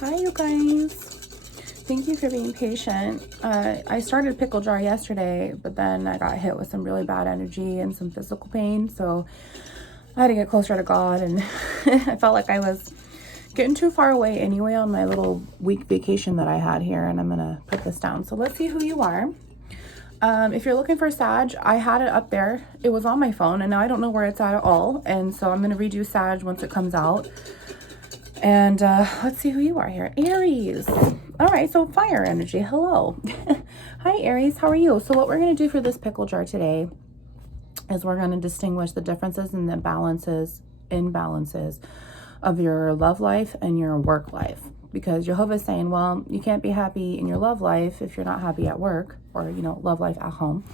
Hi, you guys. Thank you for being patient. I started Pickle Jar yesterday, but then I got hit with some really bad energy and some physical pain, so I had to get closer to God, and I felt like I was getting too far away anyway on my little week vacation that I had here, and I'm gonna put this down. So let's see who you are. If you're looking for Sag, I had it up there. It was on my phone, and now I don't know where it's at all, and so I'm gonna redo Sag once it comes out. And let's see who you are here. Aries. All right, so fire energy. Hello. Hi, Aries. How are you? So what we're going to do for this pickle jar today is we're going to distinguish the differences and the imbalances of your love life and your work life. Because Jehovah's saying, well, you can't be happy in your love life if you're not happy at work, or, you know, love life at home.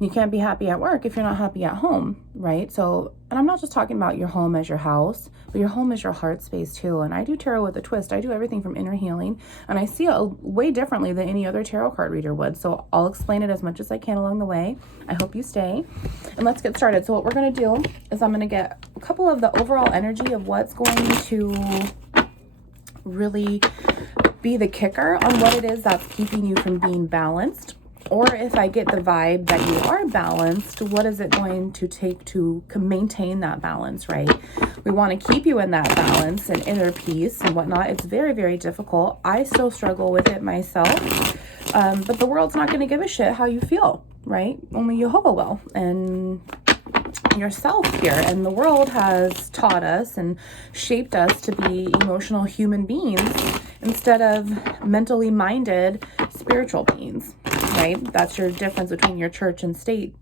You can't be happy at work if you're not happy at home, right? So, and I'm not just talking about your home as your house, but your home is your heart space too. And I do tarot with a twist. I do everything from inner healing, and I see it way differently than any other tarot card reader would. So I'll explain it as much as I can along the way. I hope you stay, and let's get started. So what we're going to do is I'm going to get a couple of the overall energy of what's going to really be the kicker on what it is that's keeping you from being balanced. Or if I get the vibe that you are balanced, what is it going to take to maintain that balance, right? We want to keep you in that balance and inner peace and whatnot. It's very, very difficult. I still struggle with it myself. But the world's not going to give a shit how you feel, right? Only Jehovah will. And yourself here. And the world has taught us and shaped us to be emotional human beings instead of mentally minded spiritual beings, right? That's your difference between your church and state.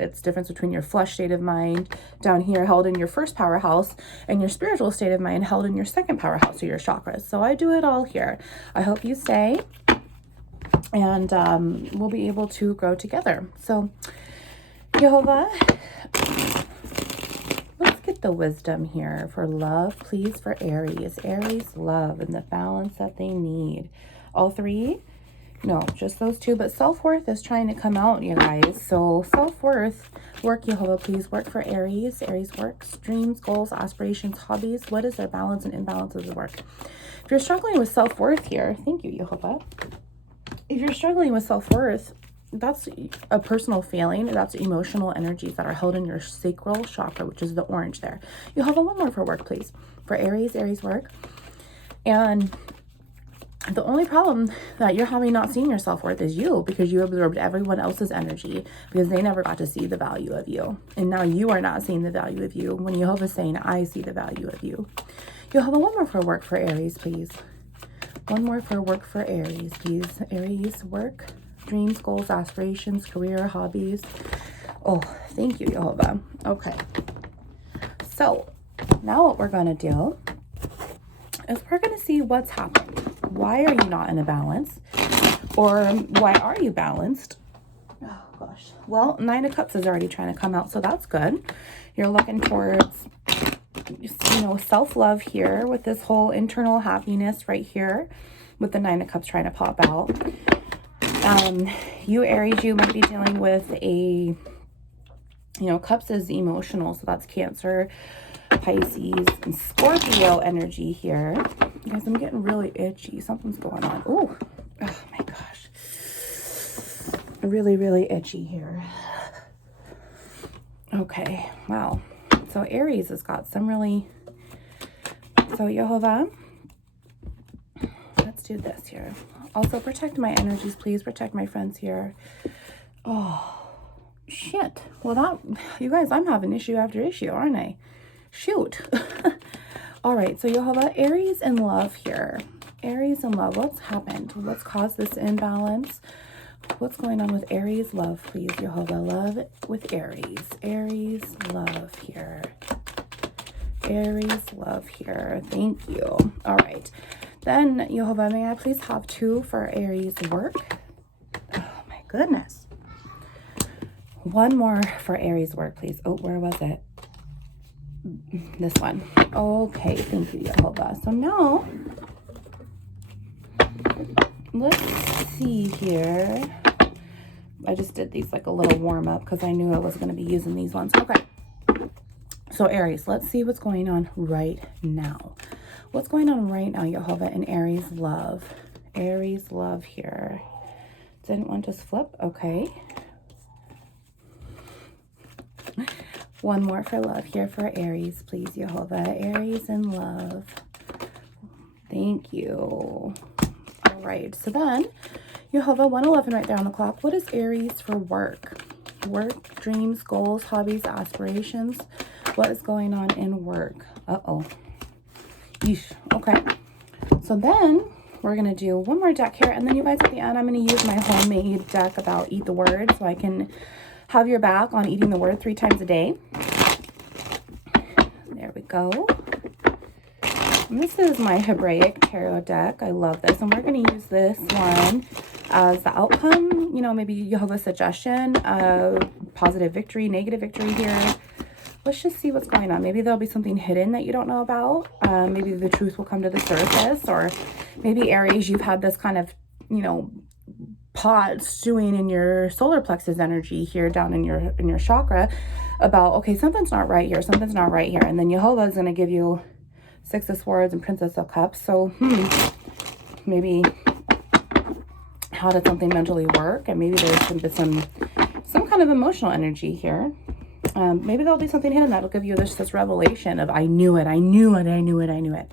It's difference between your flesh state of mind down here held in your first powerhouse and your spiritual state of mind held in your second powerhouse or your chakras. So I do it all here. I hope you stay, and we'll be able to grow together. So Jehovah, let's get the wisdom here for love, please, for Aries. Aries love and the balance that they need. All three? No, just those two. But self-worth is trying to come out, you guys. So self-worth, work, Jehovah, please. Work for Aries. Aries works, dreams, goals, aspirations, hobbies. What is their balance and imbalance of the work? If you're struggling with self-worth here, thank you, Jehovah. If you're struggling with self-worth, that's a personal feeling. That's emotional energies that are held in your sacral chakra, which is the orange there. You have one more for work, please. For Aries, Aries work. And the only problem that you're having not seeing your self-worth is you, because you absorbed everyone else's energy because they never got to see the value of you. And now you are not seeing the value of you when Jehovah's saying, I see the value of you. You have one more for work for Aries, please. One more for work for Aries, please. Aries work. Dreams, goals, aspirations, career, hobbies. Oh, thank you, Jehovah. Okay. So now what we're going to do is we're going to see what's happened. Why are you not in a balance? Or why are you balanced? Oh, gosh. Well, 9 of Cups is already trying to come out, so that's good. You're looking towards, you know, self-love here with this whole internal happiness right here with the 9 of Cups trying to pop out. You Aries, you might be dealing with a, you know, Cups is emotional, so that's Cancer, Pisces, and Scorpio energy here. You guys, I'm getting really itchy. Something's going on. Oh my gosh. Really, really itchy here. Okay, wow. So Aries has got some really, so Jehovah, let's do this here. Also, protect my energies, please. Protect my friends here. Oh, shit. Well, that, you guys, I'm having issue after issue, aren't I? Shoot. All right, so Jehovah, Aries in love here. Aries in love. What's happened? What's caused this imbalance? What's going on with Aries love, please, Jehovah? Love with Aries. Aries love here. Aries love here. Thank you. All right. Then, Jehovah, may I please have 2 for Aries work? Oh, my goodness. 1 more for Aries work, please. Oh, where was it? This one. Okay, thank you, Jehovah. So now, let's see here. I just did these like a little warm-up because I knew I was going to be using these ones. Okay. So Aries, let's see what's going on right now. What's going on right now, Jehovah, in Aries love? Aries love here. Didn't want to flip. Okay. One more for love here for Aries, please, Jehovah. Aries in love. Thank you. All right. So then, Jehovah, 111 right there on the clock. What is Aries for work? Work, dreams, goals, hobbies, aspirations. What is going on in work? Uh-oh. Yeesh. Okay. So then we're going to do one more deck here. And then you guys at the end, I'm going to use my homemade deck about eat the word. So I can have your back on eating the word 3 times a day. There we go. And this is my Hebraic tarot deck. I love this. And we're going to use this one as the outcome. You know, maybe Jehovah's suggestion, positive victory, negative victory here. Let's just see what's going on. Maybe there'll be something hidden that you don't know about. Maybe the truth will come to the surface. Or maybe Aries, you've had this kind of, you know, pot stewing in your solar plexus energy here down in your chakra about, okay, something's not right here. Something's not right here. And then Jehovah is going to give you 6 of Swords and Princess of Cups. So maybe how did something mentally work? And maybe there's some kind of emotional energy here. Maybe there'll be something hidden that'll give you this revelation of I knew it, I knew it, I knew it, I knew it.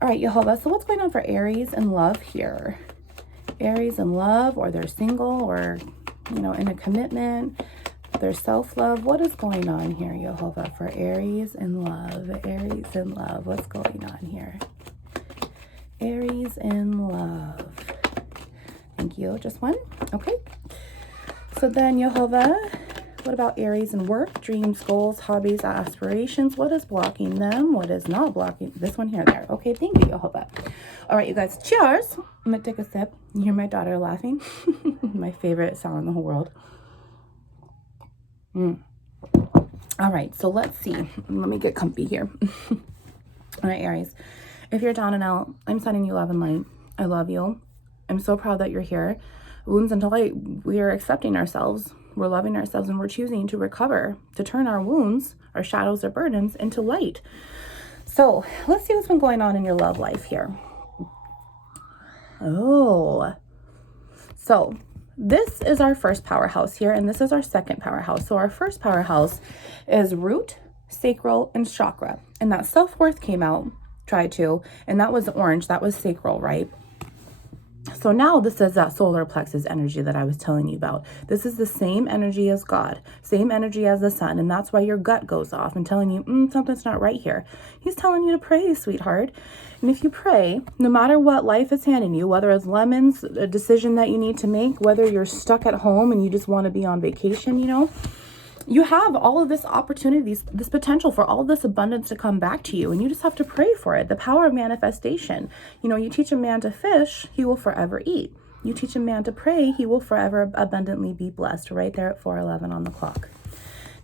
All right, Jehovah. So what's going on for Aries in love here? Aries in love, or they're single, or, you know, in a commitment. Their self-love. What is going on here, Jehovah, for Aries in love? Aries in love. What's going on here? Aries in love. Thank you. Just one? Okay. So then, Jehovah, what about Aries in work, dreams, goals, hobbies, aspirations? What is blocking them? What is not blocking? This one here, there. Okay, thank you, Jehovah. All right, you guys, cheers. I'm going to take a sip. You hear my daughter laughing? My favorite sound in the whole world. All right, so let's see. Let me get comfy here. All right, Aries, if you're down and out, I'm sending you love and light. I love you. I'm so proud that you're here. Wounds into light. We are accepting ourselves. We're loving ourselves, and we're choosing to recover, to turn our wounds, our shadows, our burdens into light. So let's see what's been going on in your love life here. Oh, so this is our first powerhouse here, and this is our second powerhouse. So our first powerhouse is root, sacral, and chakra. And that self-worth came out, tried to, and that was orange. That was sacral, right? So now this is that solar plexus energy that I was telling you about. This is the same energy as God, same energy as the sun. And that's why your gut goes off and telling you, something's not right here. He's telling you to pray, sweetheart. And if you pray, no matter what life is handing you, whether it's lemons, a decision that you need to make, whether you're stuck at home and you just want to be on vacation, you know, you have all of this opportunities, this potential for all of this abundance to come back to you. And you just have to pray for it. The power of manifestation. You know, you teach a man to fish, he will forever eat. You teach a man to pray, he will forever abundantly be blessed. Right there at 4:11 on the clock.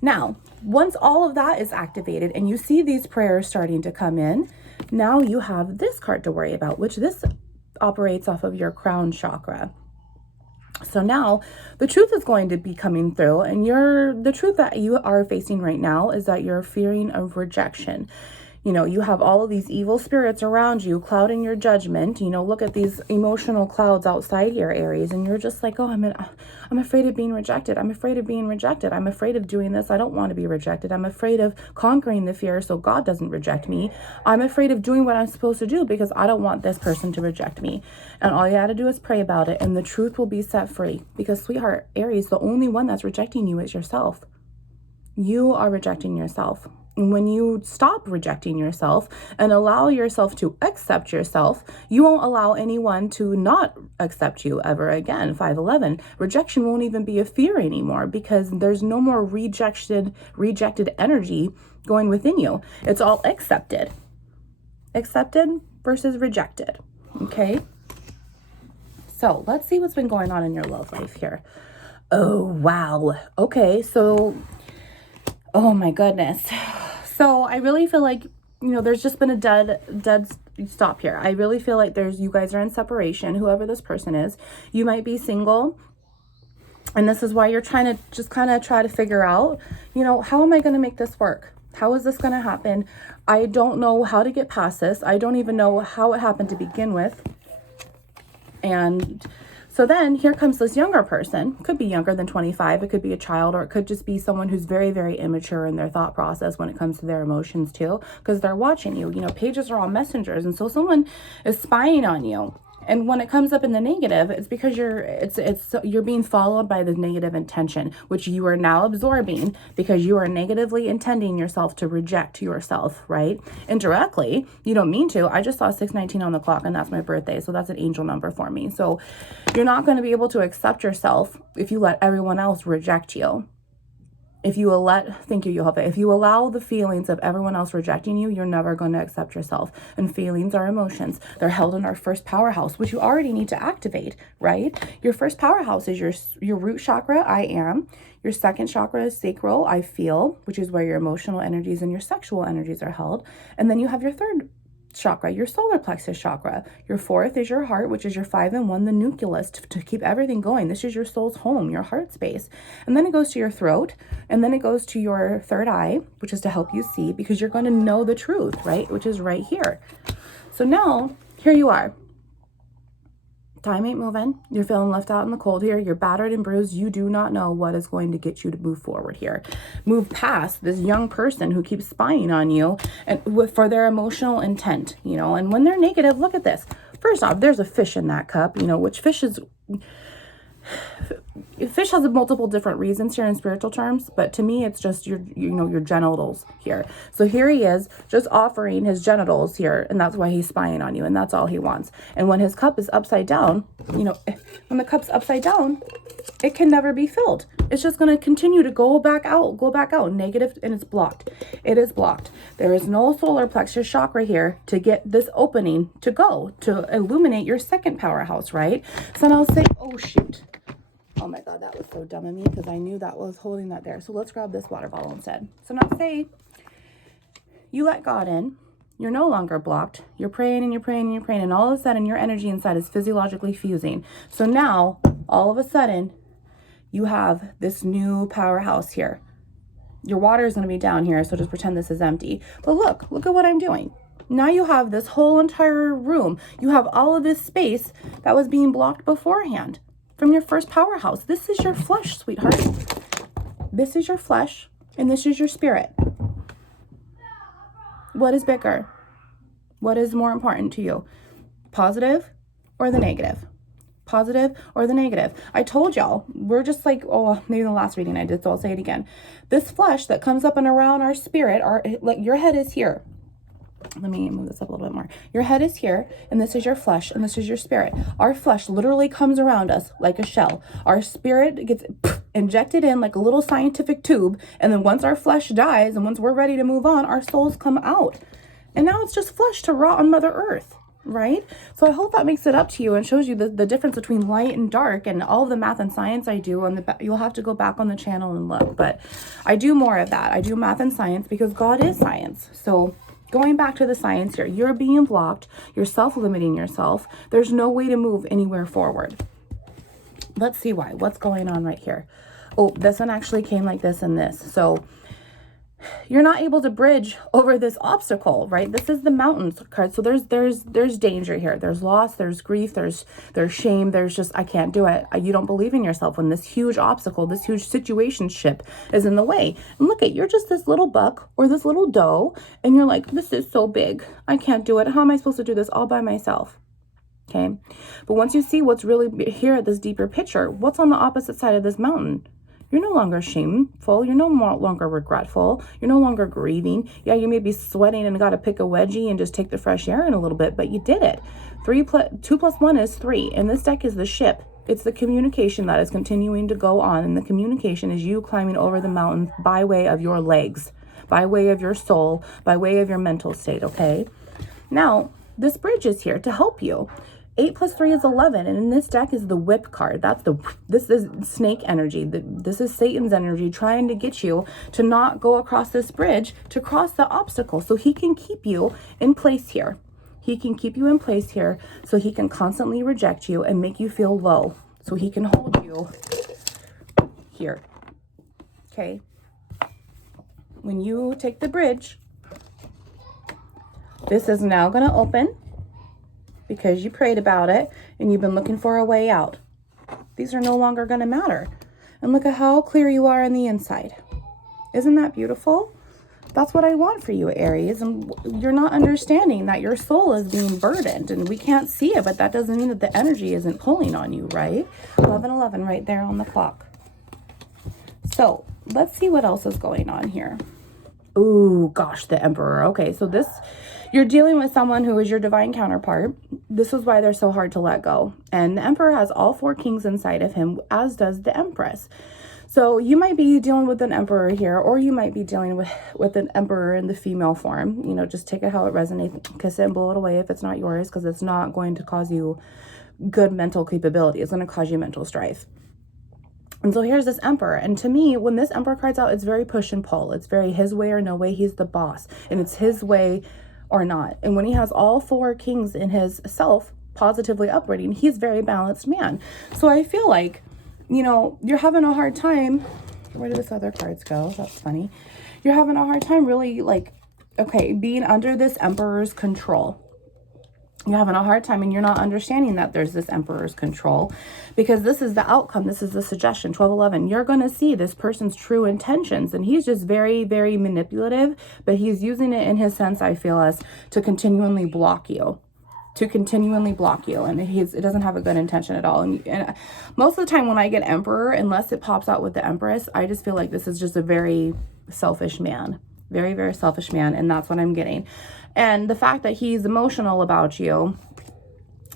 Now, once all of that is activated and you see these prayers starting to come in, now you have this card to worry about, which this operates off of your crown chakra. So now the truth is going to be coming through, and the truth that you are facing right now is that you're fearing of rejection. You know, you have all of these evil spirits around you clouding your judgment. You know, look at these emotional clouds outside here, Aries, and you're just like, oh, I'm afraid of being rejected. I'm afraid of being rejected. I'm afraid of doing this. I don't want to be rejected. I'm afraid of conquering the fear so God doesn't reject me. I'm afraid of doing what I'm supposed to do because I don't want this person to reject me. And all you got to do is pray about it, and the truth will be set free. Because, sweetheart, Aries, the only one that's rejecting you is yourself. You are rejecting yourself. And when you stop rejecting yourself and allow yourself to accept yourself, you won't allow anyone to not accept you ever again. 5:11. Rejection won't even be a fear anymore because there's no more rejected energy going within you. It's all accepted. Accepted versus rejected. Okay? So let's see what's been going on in your love life here. Oh, wow. Okay, so, oh my goodness. So I really feel like, you know, there's just been a dead stop here. I really feel like you guys are in separation, whoever this person is. You might be single, and this is why you're trying to just kind of try to figure out, you know, how am I going to make this work? How is this going to happen? I don't know how to get past this. I don't even know how it happened to begin with. And so then here comes this younger person. Could be younger than 25. It could be a child, or it could just be someone who's very, very immature in their thought process when it comes to their emotions too, because they're watching you. You know, pages are all messengers. And so someone is spying on you. And when it comes up in the negative, it's because you're being followed by the negative intention, which you are now absorbing because you are negatively intending yourself to reject yourself, right? Indirectly, you don't mean to. I just saw 619 on the clock, and that's my birthday. So that's an angel number for me. So you're not going to be able to accept yourself if you let everyone else reject you. If you thank you, Jehovah. If you allow the feelings of everyone else rejecting you, you're never going to accept yourself. And feelings are emotions. They're held in our first powerhouse, which you already need to activate, right? Your first powerhouse is your root chakra, I am. Your second chakra is sacral, I feel, which is where your emotional energies and your sexual energies are held. And then you have your third chakra, your solar plexus chakra. Your fourth is your heart, which is your 5 and 1, the nucleus, to keep everything going. This is your soul's home, your heart space. And then it goes to your throat, and then it goes to your third eye, which is to help you see, because you're going to know the truth, right? Which is right here. So now, here you are. Time ain't moving. You're feeling left out in the cold here. You're battered and bruised. You do not know what is going to get you to move forward here. Move past this young person who keeps spying on you and for their emotional intent, you know. And when they're negative, look at this. First off, there's a fish in that cup, you know, which fish has multiple different reasons here in spiritual terms, but to me it's just your genitals here. So here he is just offering his genitals here, and that's why he's spying on you, and that's all he wants. And when his cup is upside down, you know, when the cup's upside down, it can never be filled. It's just going to continue to go back out, negative, and it's blocked. It is blocked. There is no solar plexus chakra here to get this opening to illuminate your second powerhouse, right? So now say, oh shoot. Oh my God, that was so dumb of me, because I knew that was holding that there. So let's grab this water bottle instead. So now say you let God in. You're no longer blocked. You're praying and you're praying and you're praying. And all of a sudden your energy inside is physiologically fusing. So now all of a sudden you have this new powerhouse here. Your water is going to be down here. So just pretend this is empty. But look at what I'm doing. Now you have this whole entire room. You have all of this space that was being blocked beforehand. From your first powerhouse. This is your flesh, sweetheart. This is your flesh, and this is your spirit. What is bigger? What is more important to you? Positive or the negative? Positive or the negative? I told y'all, we're just like, oh, maybe in the last reading I did, so I'll say it again. This flesh that comes up and around our spirit, like your head is here. Let me move this up a little bit more. Your head is here, and this is your flesh, and this is your spirit. Our flesh literally comes around us like a shell. Our spirit gets injected in like a little scientific tube, and then once our flesh dies, and once we're ready to move on, our souls come out. And now it's just flesh to rot on Mother Earth, right? So I hope that makes it up to you and shows you the difference between light and dark, and all of the math and science I do. You'll have to go back on the channel and look, but I do more of that. I do math and science because God is science. So going back to the science here, you're being blocked. You're self-limiting yourself. There's no way to move anywhere forward. Let's see why. What's going on right here? Oh, this one actually came like this and this. So you're not able to bridge over this obstacle, right? This is the mountains card. So there's danger here. There's loss, there's grief, there's shame. There's just, I can't do it. You don't believe in yourself when this huge obstacle, this huge situationship is in the way. And look at, you're just this little buck or this little doe, and you're like, this is so big. I can't do it. How am I supposed to do this all by myself? Okay. But once you see what's really here at this deeper picture, what's on the opposite side of this mountain? You're no longer shameful. You're no longer regretful. You're no longer grieving. Yeah, you may be sweating and got to pick a wedgie and just take the fresh air in a little bit, but you did it. 2 + 1 is 3. And this deck is the ship. It's the communication that is continuing to go on. And the communication is you climbing over the mountain by way of your legs, by way of your soul, by way of your mental state, okay? Now, this bridge is here to help you. 8 + 3 is 11, and in this deck is the whip card. This is snake energy. This is Satan's energy trying to get you to not go across this bridge to cross the obstacle, so he can keep you in place here. He can keep you in place here, so he can constantly reject you and make you feel low, so he can hold you here. Okay. when you take the bridge, this is now going to open because you prayed about it and you've been looking for a way out. These are no longer going to matter. And look at how clear you are on the inside. Isn't that beautiful? That's what I want for you, Aries. And you're not understanding that your soul is being burdened and we can't see it, but that doesn't mean that the energy isn't pulling on you, right? 11:11 right there on the clock. So let's see what else is going on here. Oh gosh, the Emperor. Okay, so you're dealing with someone who is your divine counterpart. This is why they're so hard to let go. And the Emperor has all 4 kings inside of him, as does the Empress. So you might be dealing with an Emperor here, or you might be dealing with an Emperor in the female form. You know, just take it how it resonates, kiss it and blow it away if it's not yours, because it's not going to cause you good mental capability. It's going to cause you mental strife. And so here's this Emperor. And to me, when this Emperor cards out, it's very push and pull. It's very his way or no way. He's the boss. And it's his way or not. And when he has all 4 kings in his self positively uprooting, he's a very balanced man. So I feel like, you know, you're having a hard time. Where did this other cards go? That's funny. You're having a hard time really, like, okay, being under this Emperor's control. You're having a hard time and you're not understanding that there's this Emperor's control, because this is the outcome. This is the suggestion. 12:11. You're going to see this person's true intentions, and he's just very, very manipulative, but he's using it in his sense, I feel, as to continually block you. And it doesn't have a good intention at all. And most of the time when I get Emperor, unless it pops out with the Empress, I just feel like this is just a very selfish man. Very, very selfish man. And that's what I'm getting. And the fact that he's emotional about you,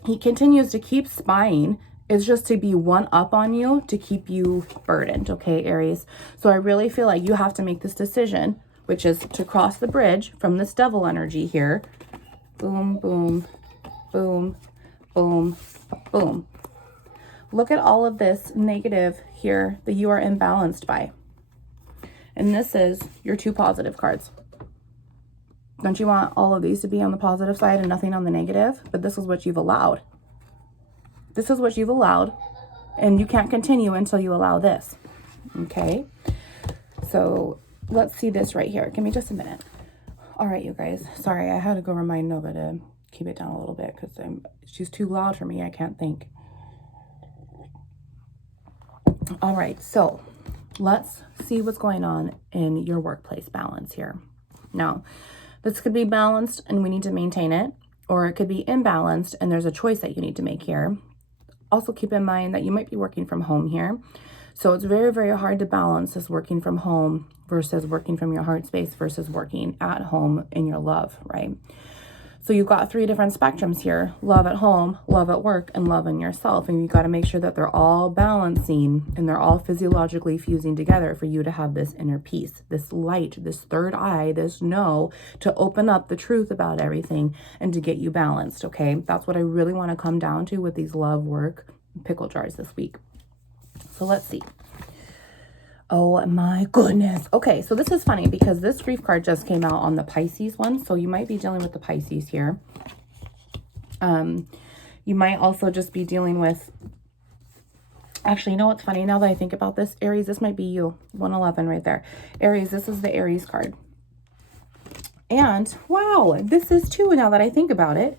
he continues to keep spying, is just to be one up on you, to keep you burdened. Okay, Aries. So I really feel like you have to make this decision, which is to cross the bridge from this devil energy here. Boom, boom, boom, boom, boom. Look at all of this negative here that you are imbalanced by. And this is your 2 positive cards. Don't you want all of these to be on the positive side and nothing on the negative? But this is what you've allowed. This is what you've allowed. And you can't continue until you allow this. Okay? So let's see this right here. Give me just a minute. All right, you guys. Sorry, I had to go remind Nova to keep it down a little bit because she's too loud for me. I can't think. All right, so let's see what's going on in your workplace balance here. Now, this could be balanced and we need to maintain it, or it could be imbalanced and there's a choice that you need to make here. Also keep in mind that you might be working from home here. So it's very, very hard to balance this working from home versus working from your heart space versus working at home in your love, right? So you've got 3 different spectrums here: love at home, love at work, and love in yourself. And you got to make sure that they're all balancing and they're all physiologically fusing together for you to have this inner peace, this light, this third eye, this know to open up the truth about everything and to get you balanced. Okay, that's what I really want to come down to with these love, work, pickle jars this week. So let's see. Oh my goodness. Okay, so this is funny because this grief card just came out on the Pisces one. So you might be dealing with the Pisces here. You might also just be dealing with, actually, you know what's funny now that I think about this? Aries, this might be you. 111 right there. Aries, this is the Aries card. And wow, this is too now that I think about it.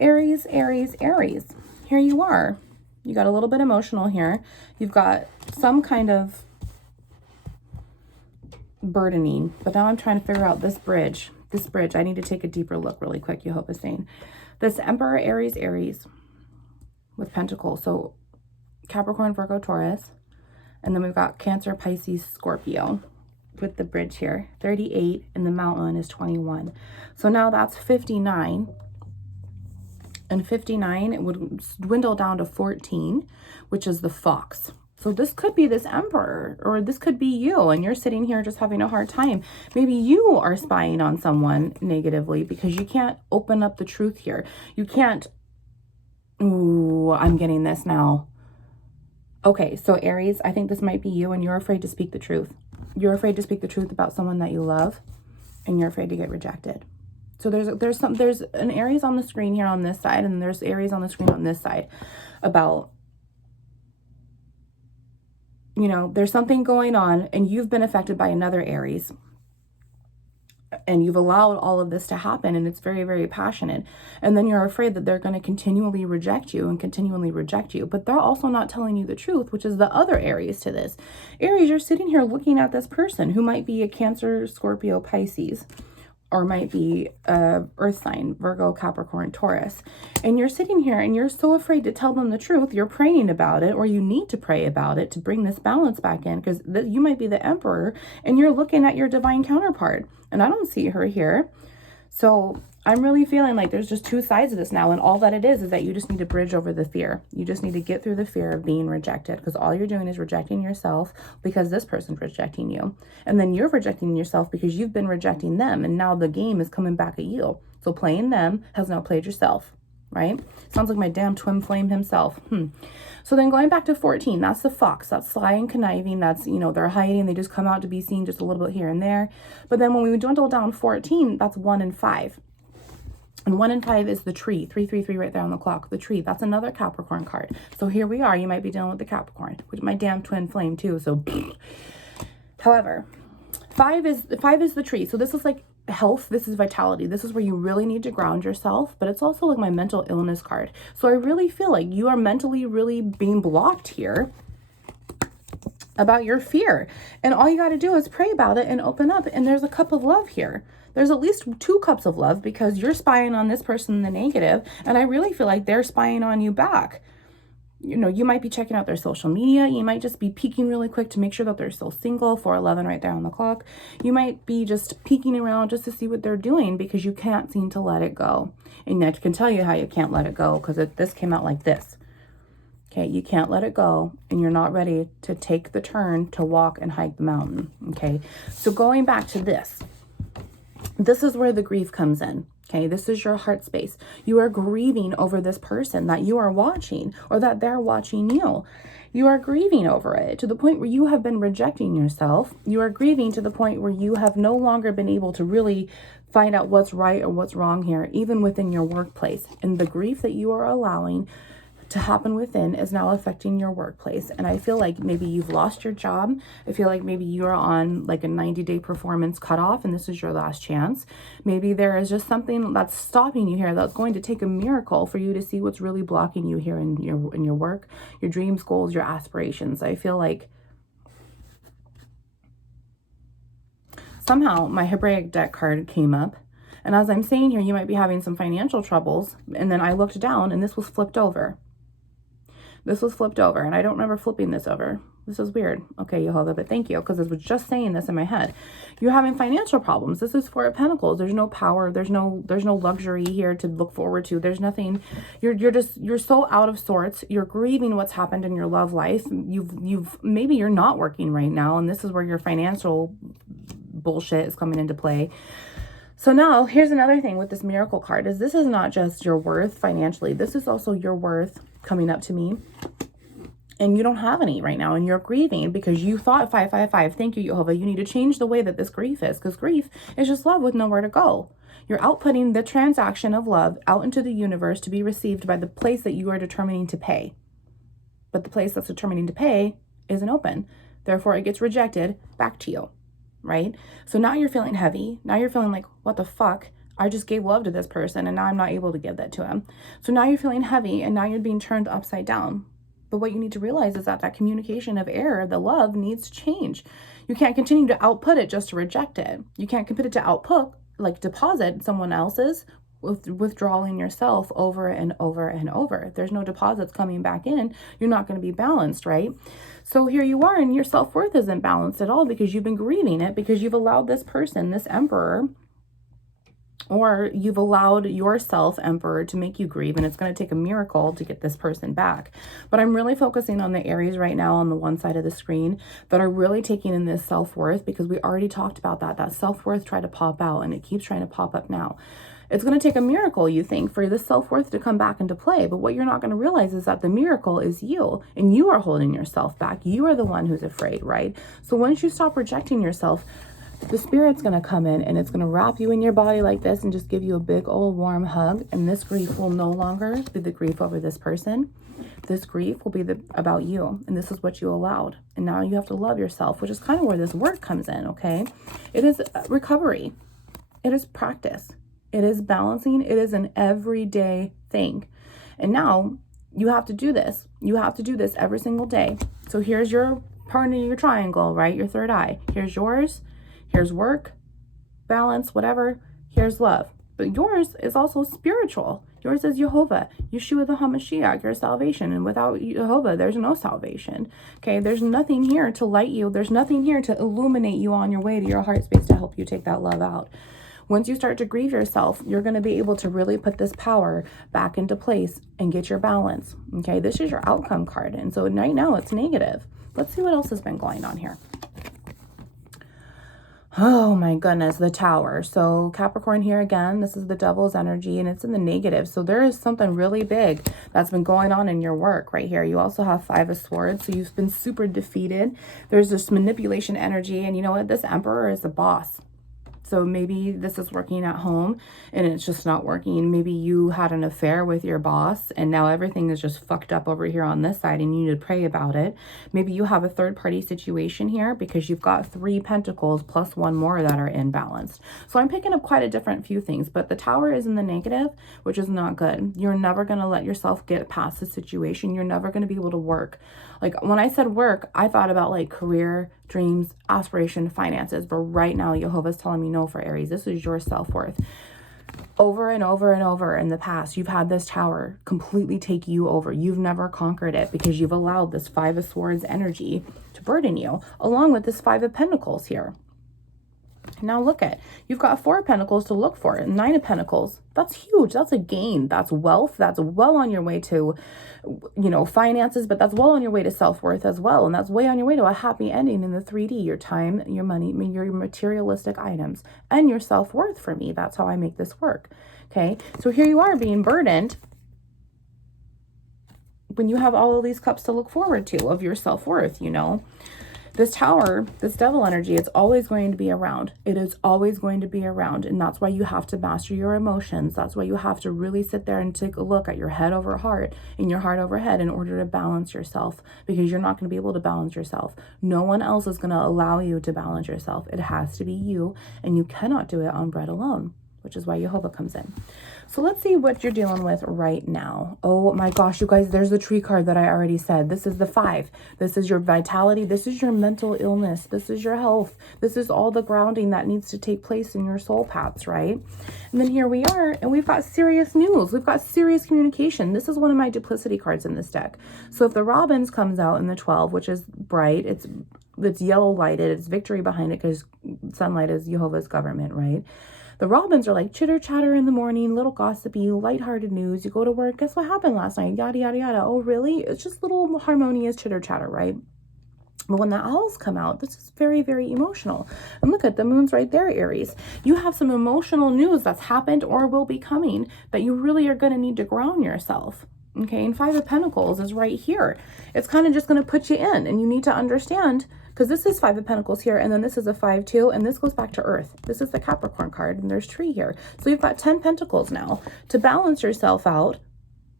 Aries, Aries, Aries. Here you are. You got a little bit emotional here. You've got some kind of burdening, but now I'm trying to figure out this bridge. I need to take a deeper look really quick. You hope is saying this Emperor, Aries, Aries with Pentacles. So Capricorn, Virgo, Taurus, and then we've got Cancer, Pisces, Scorpio with the bridge here. 38 and the mountain is 21. So now that's 59. And 59, it would dwindle down to 14, which is the Fox. So this could be this Emperor, or this could be you, and you're sitting here just having a hard time. Maybe you are spying on someone negatively because you can't open up the truth here. You can't, ooh, I'm getting this now. Okay, so Aries, I think this might be you, and you're afraid to speak the truth. You're afraid to speak the truth about someone that you love, and you're afraid to get rejected. So there's an Aries on the screen here on this side, and there's Aries on the screen on this side about, you know, there's something going on and you've been affected by another Aries. and you've allowed all of this to happen, and it's very, very passionate. And then you're afraid that they're going to continually reject you and continually reject you. But they're also not telling you the truth, which is the other Aries to this. Aries, you're sitting here looking at this person who might be a Cancer, Scorpio, Pisces, or might be a earth sign, Virgo, Capricorn, Taurus. And you're sitting here and you're so afraid to tell them the truth. You're praying about it, or you need to pray about it to bring this balance back in, because you might be the emperor and you're looking at your divine counterpart. And I don't see her here. So I'm really feeling like there's just two sides of this now. And all that it is that you just need to bridge over the fear. You just need to get through the fear of being rejected, because all you're doing is rejecting yourself because this person's rejecting you. And then you're rejecting yourself because you've been rejecting them. And now the game is coming back at you. So playing them has now played yourself, right? Sounds like my damn twin flame himself. So then going back to 14, that's the fox. That's sly and conniving. That's, you know, they're hiding. They just come out to be seen just a little bit here and there. But then when we dwindle down 14, that's 1 and 5. And 1 and 5 is the tree. 333 right there on the clock. The tree. That's another Capricorn card. So here we are. You might be dealing with the Capricorn, which is my damn twin flame too. So, however, 5 is the tree. So this is like health. This is vitality. This is where you really need to ground yourself. But it's also like my mental illness card. So I really feel like you are mentally really being blocked here about your fear. And all you got to do is pray about it and open up. And there's a cup of love here. There's at least 2 cups of love, because you're spying on this person in the negative, and I really feel like they're spying on you back. You know, you might be checking out their social media. You might just be peeking really quick to make sure that they're still single. 411 right there on the clock. You might be just peeking around just to see what they're doing, because you can't seem to let it go. And I can tell you how you can't let it go, because this came out like this. Okay, you can't let it go, and you're not ready to take the turn to walk and hike the mountain. Okay, so going back to this. This is where the grief comes in. Okay, this is your heart space. You are grieving over this person that you are watching, or that they're watching you. You are grieving over it to the point where you have been rejecting yourself. You are grieving to the point where you have no longer been able to really find out what's right or what's wrong here, even within your workplace. And the grief that you are allowing to happen within is now affecting your workplace. And I feel like maybe you've lost your job. I feel like maybe you're on like a 90-day performance cutoff, and this is your last chance. Maybe there is just something that's stopping you here that's going to take a miracle for you to see what's really blocking you here in your work, your dreams, goals, your aspirations. I feel like somehow my Hebraic deck card came up. And as I'm saying here, you might be having some financial troubles. And then I looked down and this was flipped over. This was flipped over, and I don't remember flipping this over. This is weird. Okay, Jehovah, but thank you, because I was just saying this in my head. You're having financial problems. This is 4 of Pentacles. There's no power. There's no luxury here to look forward to. There's nothing. You're so out of sorts. You're grieving what's happened in your love life. Maybe you're not working right now, and this is where your financial bullshit is coming into play. So now here's another thing with this miracle card is this is not just your worth financially. This is also your worth coming up to me. And you don't have any right now, and you're grieving because you thought 555. Thank you, Jehovah. You need to change the way that this grief is, because grief is just love with nowhere to go. You're outputting the transaction of love out into the universe to be received by the place that you are determining to pay. But the place that's determining to pay isn't open. Therefore, it gets rejected back to you, right? So now you're feeling heavy. Now you're feeling like, what the fuck? I just gave love to this person, and now I'm not able to give that to him. So now you're feeling heavy, and now you're being turned upside down. But what you need to realize is that communication of error, the love, needs to change. You can't continue to output it just to reject it. You can't compete it to output, like deposit someone else's, withdrawing yourself over and over and over. If there's no deposits coming back in, you're not going to be balanced, right? So here you are, and your self-worth isn't balanced at all because you've been grieving it, because you've allowed this person, this emperor, or you've allowed yourself, emperor, to make you grieve, and it's going to take a miracle to get this person back. But I'm really focusing on the Aries right now on the one side of the screen that are really taking in this self-worth, because we already talked about that self-worth tried to pop out, and it keeps trying to pop up now. It's going to take a miracle, you think, for the self-worth to come back into play. But what you're not going to realize is that the miracle is you, and you are holding yourself back. You are the one who's afraid, right? So once you stop rejecting yourself, the spirit's going to come in, and it's going to wrap you in your body like this and just give you a big old warm hug. And this grief will no longer be the grief over this person. This grief will be about you, and this is what you allowed. And now you have to love yourself, which is kind of where this work comes in, okay? It is recovery. It is practice. It is balancing. It is an everyday thing. And now you have to do this. You have to do this every single day. So here's your partner, your triangle, right? Your third eye. Here's yours. Here's work, balance, whatever. Here's love. But yours is also spiritual. Yours is Jehovah, Yeshua the HaMashiach, your salvation. And without Jehovah, there's no salvation. Okay, there's nothing here to light you. There's nothing here to illuminate you on your way to your heart space to help you take that love out. Once you start to grieve yourself, you're going to be able to really put this power back into place and get your balance. Okay, this is your outcome card. And so right now it's negative. Let's see what else has been going on here. Oh my goodness, the Tower. So Capricorn here again, this is the Devil's energy and it's in the negative. So there is something really big that's been going on in your work right here. You also have Five of Swords. So you've been super defeated. There's this manipulation energy. And you know what? This Emperor is a boss. So maybe this is working at home and it's just not working. Maybe you had an affair with your boss and now everything is just fucked up over here on this side and you need to pray about it. Maybe you have a third party situation here because you've got 3 pentacles plus 1 more that are imbalanced. So I'm picking up quite a different few things, but the Tower is in the negative, which is not good. You're never going to let yourself get past the situation. You're never going to be able to work. Like when I said work, I thought about like career, dreams, aspiration, finances. But right now, Jehovah's telling me no for Aries. This is your self-worth. Over and over and over in the past, you've had this Tower completely take you over. You've never conquered it because you've allowed this Five of Swords energy to burden you, along with this Five of Pentacles here. Now look at, you've got 4 of Pentacles to look for, 9 of Pentacles. That's huge. That's a gain. That's wealth. That's well on your way to, you know, finances, but that's well on your way to self-worth as well. And that's way on your way to a happy ending in the 3D, your time, your money, your materialistic items, and your self-worth for me. That's how I make this work. Okay. So here you are being burdened when you have all of these cups to look forward to of your self-worth, you know. This Tower, this Devil energy, it's always going to be around. It is always going to be around. And that's why you have to master your emotions. That's why you have to really sit there and take a look at your head over heart and your heart over head in order to balance yourself, because you're not going to be able to balance yourself. No one else is going to allow you to balance yourself. It has to be you, and you cannot do it on bread alone, which is why Jehovah comes in. So let's see what you're dealing with right now. Oh my gosh, you guys, there's the Tree card that I already said. This is the 5. This is your vitality. This is your mental illness. This is your health. This is all the grounding that needs to take place in your soul paths, right? And then here we are, and we've got serious news. We've got serious communication. This is one of my duplicity cards in this deck. So if the Robins comes out in the 12, which is bright, it's yellow lighted, it's victory behind it because sunlight is Jehovah's government, right? The Robins are like chitter chatter in the morning, little gossipy, lighthearted news. You go to work, guess what happened last night? Yada, yada, yada. Oh, really? It's just little harmonious chitter chatter, right? But when the Owls come out, this is very, very emotional. And look at the Moon's right there, Aries. You have some emotional news that's happened or will be coming that you really are going to need to ground yourself. Okay, and 5 of Pentacles is right here. It's kind of just going to put you in, and you need to understand, because this is 5 of Pentacles here, and then this is a 5 too, and this goes back to Earth. This is the Capricorn card, and there's Tree here. So you've got 10 Pentacles now to balance yourself out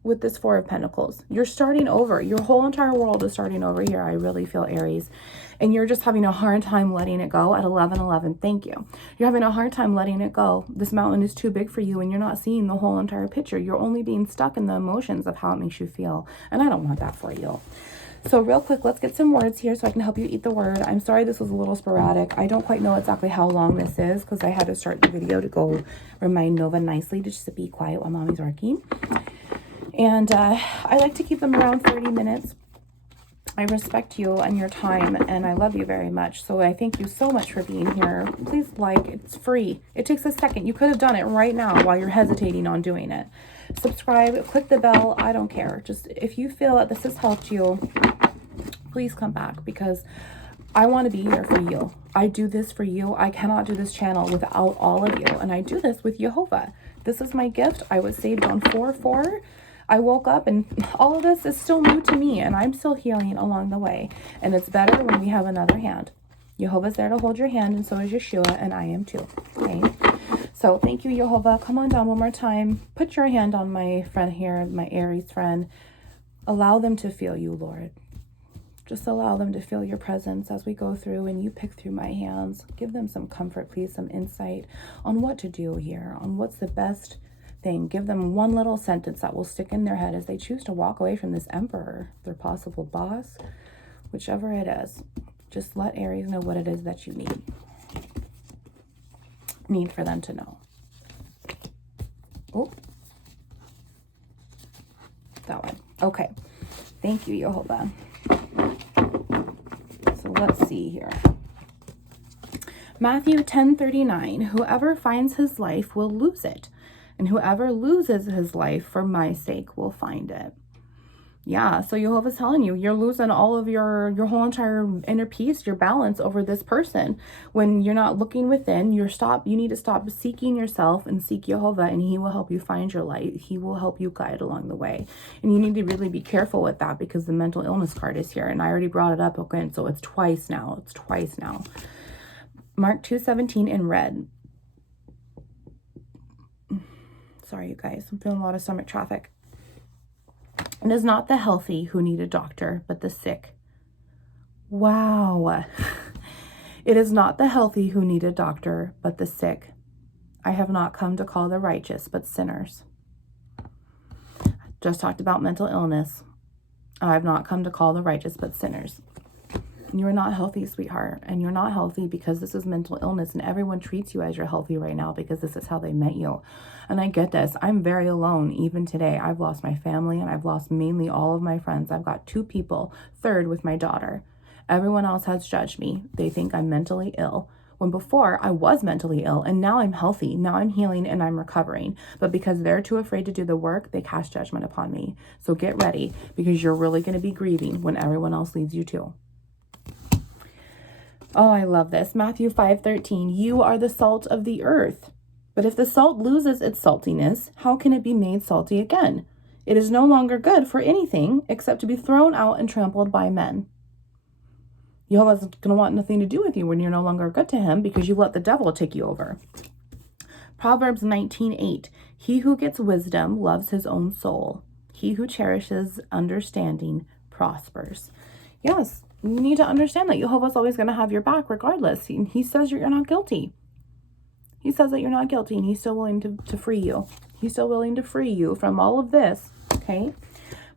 with this 4 of Pentacles. You're starting over. Your whole entire world is starting over here. I really feel, Aries. And you're just having a hard time letting it go at 11:11. Thank you. You're having a hard time letting it go. This mountain is too big for you, and you're not seeing the whole entire picture. You're only being stuck in the emotions of how it makes you feel. And I don't want that for you. So real quick, let's get some words here so I can help you eat the word. I'm sorry this was a little sporadic. I don't quite know exactly how long this is because I had to start the video to go remind Nova nicely to just be quiet while mommy's working. And I like to keep them around 30 minutes. I respect you and your time, and I love you very much. So I thank you so much for being here. Please like, it's free. It takes a second. You could have done it right now while you're hesitating on doing it. Subscribe, click the bell. I don't care. Just if you feel that this has helped you, please come back, because I want to be here for you. I do this for you. I cannot do this channel without all of you. And I do this with Jehovah. This is my gift. I was saved on 4/4. I woke up and all of this is still new to me, and I'm still healing along the way. And it's better when we have another hand. Jehovah's there to hold your hand, and so is Yeshua, and I am too. Okay. So thank you, Jehovah. Come on down one more time. Put your hand on my friend here, my Aries friend. Allow them to feel you, Lord. Just allow them to feel your presence as we go through and you pick through my hands. Give them some comfort, please, some insight on what to do here, on what's the best thing. Give them one little sentence that will stick in their head as they choose to walk away from this emperor, their possible boss, whichever it is. Just let Aries know what it is that you need for them to know. Oh, that one. Okay. Thank you, Jehovah. So let's see here. Matthew 10:39, whoever finds his life will lose it, and whoever loses his life for my sake will find it. Yeah, so Jehovah's telling you, you're losing all of your whole entire inner peace, your balance over this person. When you're not looking within, you need to stop seeking yourself and seek Jehovah, and he will help you find your light. He will help you guide along the way. And you need to really be careful with that because the mental illness card is here. And I already brought it up, okay, so it's twice now. It's twice now. Mark 2:17 in red. Sorry, you guys. I'm feeling a lot of stomach traffic. It is not the healthy who need a doctor, but the sick. Wow. It is not the healthy who need a doctor, but the sick. I have not come to call the righteous, but sinners. Just talked about mental illness. I have not come to call the righteous, but sinners. You're not healthy, sweetheart. And you're not healthy because this is mental illness, and everyone treats you as you're healthy right now because this is how they met you. And I get this. I'm very alone even today. I've lost my family and I've lost mainly all of my friends. I've got 2 people, third with my daughter. Everyone else has judged me. They think I'm mentally ill. When before I was mentally ill and now I'm healthy. Now I'm healing and I'm recovering. But because they're too afraid to do the work, they cast judgment upon me. So get ready because you're really going to be grieving when everyone else leaves you too. Oh, I love this. Matthew 5:13. You are the salt of the earth. But if the salt loses its saltiness, how can it be made salty again? It is no longer good for anything except to be thrown out and trampled by men. Jehovah's going to want nothing to do with you when you're no longer good to him because you let the devil take you over. Proverbs 19:8. He who gets wisdom loves his own soul. He who cherishes understanding prospers. Yes, you need to understand that Jehovah's always going to have your back regardless. He says you're not guilty. He says that you're not guilty and he's still willing to free you. He's still willing to free you from all of this, okay?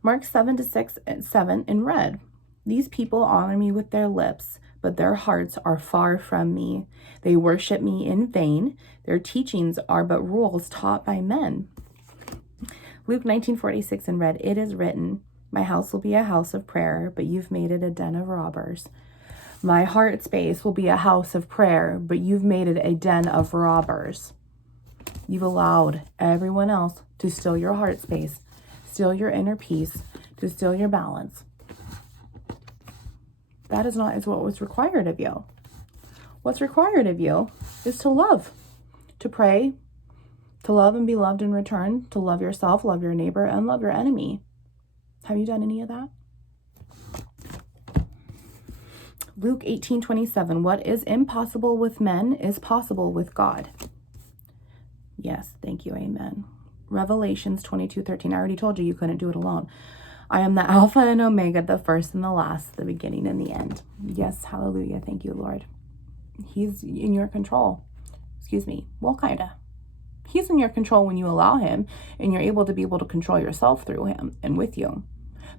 Mark 7:6-7 in red. These people honor me with their lips, but their hearts are far from me. They worship me in vain. Their teachings are but rules taught by men. Luke 19:46 in red. It is written, my house will be a house of prayer, but you've made it a den of robbers. My heart space will be a house of prayer, but you've made it a den of robbers. You've allowed everyone else to steal your heart space, steal your inner peace, to steal your balance. That is what was required of you. What's required of you is to love, to pray, to love and be loved in return, to love yourself, love your neighbor, and love your enemy. Have you done any of that? Luke 18:27, what is impossible with men is possible with God. Yes, thank you, amen. Revelations 22:13, I already told you couldn't do it alone. I am the Alpha and Omega, the first and the last, the beginning and the end. Yes, hallelujah, thank you, Lord. He's in your control. Excuse me, well, kinda. He's in your control when you allow him, and you're able to control yourself through him and with you.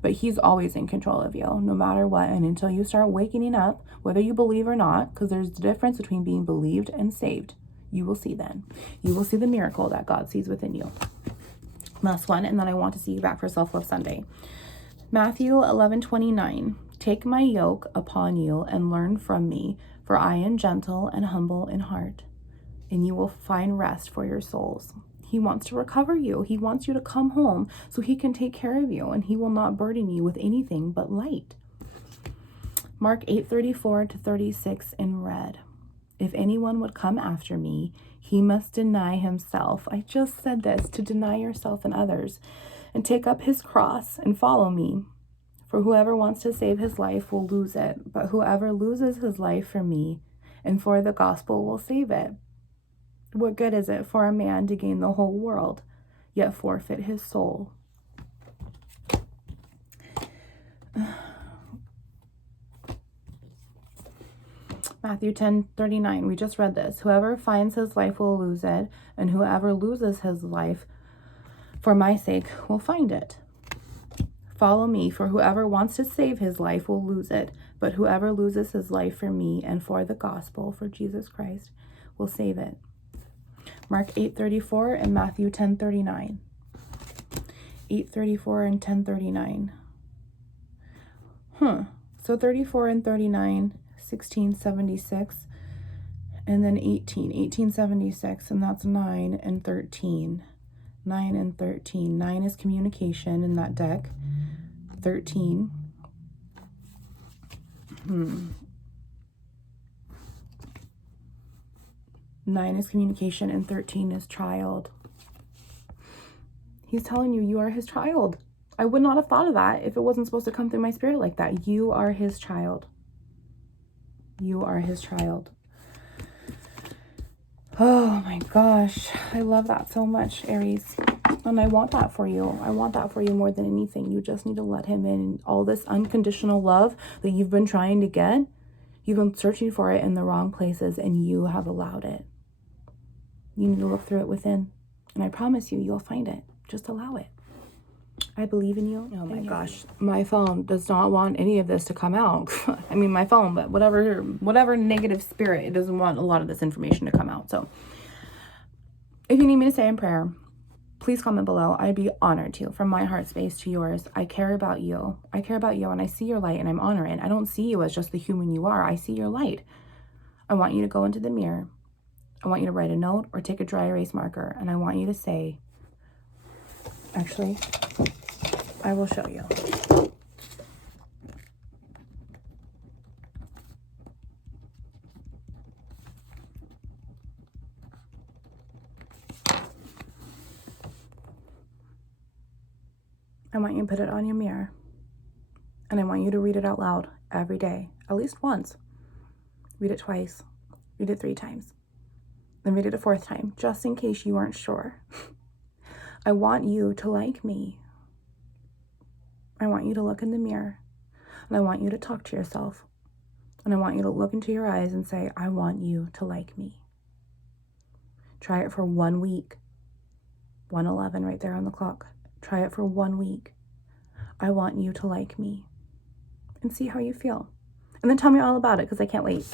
But he's always in control of you, no matter what. And until you start waking up, whether you believe or not, because there's a difference between being believed and saved, you will see then. You will see the miracle that God sees within you. Last one, and then I want to see you back for Self-Love Sunday. Matthew 11:29. Take my yoke upon you and learn from me, for I am gentle and humble in heart, and you will find rest for your souls. He wants to recover you. He wants you to come home so he can take care of you, and he will not burden you with anything but light. Mark 8:34-36 in red. If anyone would come after me, he must deny himself. I just said this, to deny yourself and others, and take up his cross and follow me. For whoever wants to save his life will lose it, but whoever loses his life for me and for the gospel will save it. What good is it for a man to gain the whole world, yet forfeit his soul? Matthew 10:39. We just read this. Whoever finds his life will lose it, and whoever loses his life for my sake will find it. Follow me, for whoever wants to save his life will lose it, but whoever loses his life for me and for the gospel, for Jesus Christ, will save it. Mark 8:34 and Matthew 10:39. 8:34 and 10:39. So 34 and 39, 1676, and then 1876, and that's 9 and 13. 9 and 13. 9 is communication in that deck. 13. 9 is communication and 13 is child. He's telling you, you are his child. I would not have thought of that if it wasn't supposed to come through my spirit like that. You are his child. You are his child. Oh my gosh. I love that so much, Aries. And I want that for you. I want that for you more than anything. You just need to let him in. All this unconditional love that you've been trying to get, you've been searching for it in the wrong places, and you have allowed it. You need to look through it within. And I promise you, you'll find it. Just allow it. I believe in you. Oh my gosh. My phone does not want any of this to come out. I mean, my phone, but whatever negative spirit, it doesn't want a lot of this information to come out. So if you need me to say in prayer, please comment below. I'd be honored to. From my heart space to yours, I care about you. I care about you, and I see your light, and I'm honoring. I don't see you as just the human you are. I see your light. I want you to go into the mirror. I want you to write a note or take a dry erase marker, and I want you to say, actually, I will show you. I want you to put it on your mirror, and I want you to read it out loud every day, at least once. Read it twice. Read it 3 times. Then read it a 4th time, just in case you aren't sure. I want you to like me. I want you to look in the mirror, and I want you to talk to yourself, and I want you to look into your eyes and say, I want you to like me. Try it for 1 week. 1:11 right there on the clock. Try it for 1 week. I want you to like me. And see how you feel. And then tell me all about it, because I can't wait.